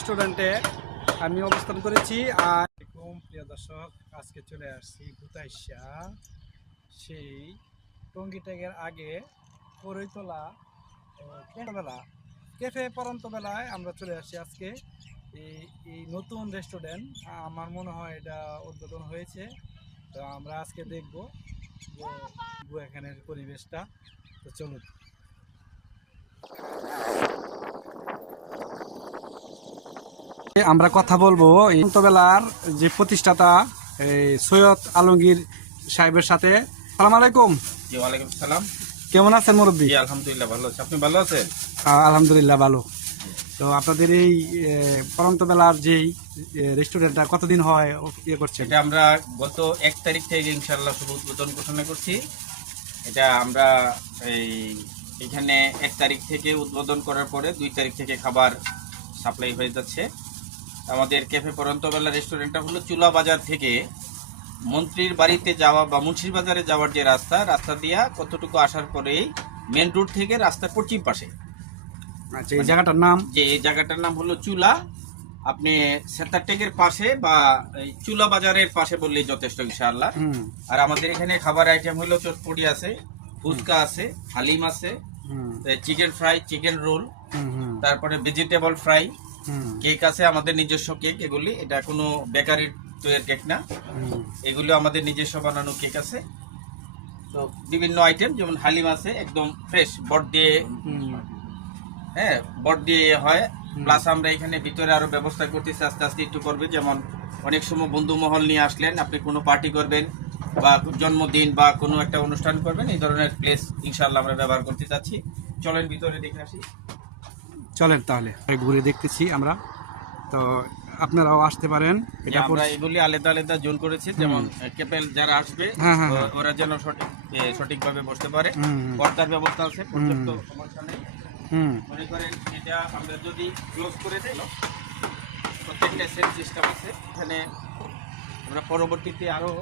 রেস্টুরেন্টে আমি অবস্থান করেছি। আর প্রিয় দর্শক, আজকে চলে আসছি ভুতাইশা, সেই টঙ্গিটেকের আগে পরৈতলা বেলা ক্যাফে পরন্ত বেলায় আমরা চলে আসছি আজকে। এই নতুন রেস্টুরেন্ট, আমার মনে হয় এটা উদ্বোধন হয়েছে। তো আমরা আজকে দেখব যে এখানের পরিবেশটা। তো চলুন। আমরা কথা বলবো এই বেলার যে প্রতিষ্ঠাতা সৈয়দ আলমগীর সাহেবের সাথে। সালাম আলাইকুম। জি, ওয়ালাইকুম সালাম। কেমন আছেন মুরব্বী? জি, আলহামদুলিল্লাহ ভালো আছি। আপনি ভালো আছেন? আলহামদুলিল্লাহ ভালো। তো আপনাদের এই পরন্ত বেলার যেই রেস্টুরেন্টটা কতদিন হয় ইয়ে করছে? এটা আমরা গত 1 তারিখ থেকে ইনশাআল্লাহ শুভ উদ্বোধন ঘোষণা করছি। এটা আমরা এখানে 1 তারিখ থেকে উদ্বোধন করার পরে 2 তারিখ থেকে খাবার সাপ্লাই হয়ে যাচ্ছে। আমাদের ক্যাফে পরন্তবেলা রেস্টুরেন্টটা হলো চুলা বাজার থেকে মন্ত্রীর বাড়িতে যাওয়া বা মুন্সির বাজারে যাওয়ার যে রাস্তা দিয়া কতটুকু আসার পরেই মেন রোড থেকে রাস্তার পশ্চিম পাশে। আচ্ছা, এই জায়গাটার নাম? যে এই জায়গাটার নাম হলো চুলা। আপনি সেতারটেকের পাশে বা চুলা বাজারের পাশে বললেই যথেষ্ট ইনশাআল্লাহ। আর আমাদের এখানে খাবার আইটেম হলো চটপটি আছে, ফুচকা আছে, হালিম আছে, চিকেন ফ্রাই, চিকেন রোল, তারপরে ভেজিটেবল ফ্রাই, কেক আছে আমাদের নিজস্ব কেক। এগুলি এটা কোনো বেকারির তৈরির কেক না, এগুলো আমাদের নিজস্ব বানানো কেক আছে। তো বিভিন্ন আইটেম যেমন হালিম আছে একদম ফ্রেশ বট দিয়ে, হ্যাঁ বট দিয়ে হয়। প্লাস আমরা এখানে ভিতরে আরো ব্যবস্থা করতেছি, আস্তে আস্তে একটু করবে। যেমন অনেক সময় বন্ধু মহল নিয়ে আসলেন, আপনি কোনো পার্টি করবেন বা জন্মদিন বা কোনো একটা অনুষ্ঠান করবেন, এই ধরনের প্লেস ইনশাআল্লাহ আমরা ব্যবহার করতে চাচ্ছি। চলেন ভিতরে দেখে আসি। চলেন তাহলে ঘুরে দেখতেছি আমরা। তো আপনারাও আসতে পারেন। এটা আমরা এগুলি আলাদা আলাদা জোন করেছি, যেমন ক্যাপেল যারা আসবে ওরা যেন সঠিকভাবে বসতে পারে। পর্দার ব্যবস্থা আছে, পর্যাপ্ত সমস্যা নেই। মনে করেন এটা আমরা যদি ক্লোজ করে দেই, প্রত্যেকটা সেট সিস্টেম আছে এখানে। আমরা পরবর্তীতে আরো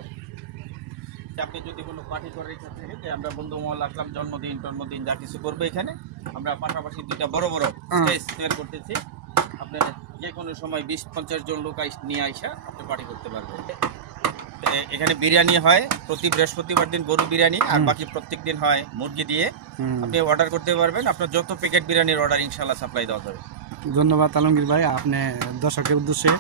আপনি যদি কোনো পার্টি করে থাকে, যে আমরা বন্ধু মহল আসলাম, জন্মদিন যা কিছু করবো এখানে, আমরা পাশাপাশি দুইটা বড় বড় স্টেজ তৈরি করতেছি। আপনার যে কোনো সময় 20-50 জন লোক নিয়ে আইসা আপনি পার্টি করতে পারবেন। এখানে বিরিয়ানি হয় প্রতি বৃহস্পতিবার দিন, গরু বিরিয়ানি, আর বাকি প্রত্যেক দিন হয় মুরগি দিয়ে। আপনি অর্ডার করতে পারবেন, আপনার যত প্যাকেট বিরিয়ানির অর্ডার ইনশাআল্লাহ সাপ্লাই দেওয়া যাবে। ধন্যবাদ আলমগীর ভাই। আপনি দর্শকের উদ্দেশ্যে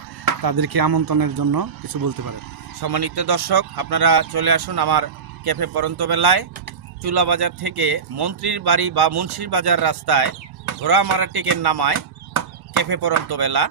তাদেরকে আমন্ত্রণের জন্য কিছু বলতে পারেন। সম্মানিত দর্শক, আপনারা চলে আসুন আমার ক্যাফে পরন্তবেলায়। চুলা বাজার থেকে মন্ত্রীর বাড়ি বা মুন্সির বাজার রাস্তায় ঘোড়া মারা টেকের নামায় ক্যাফে পরন্তবেলা।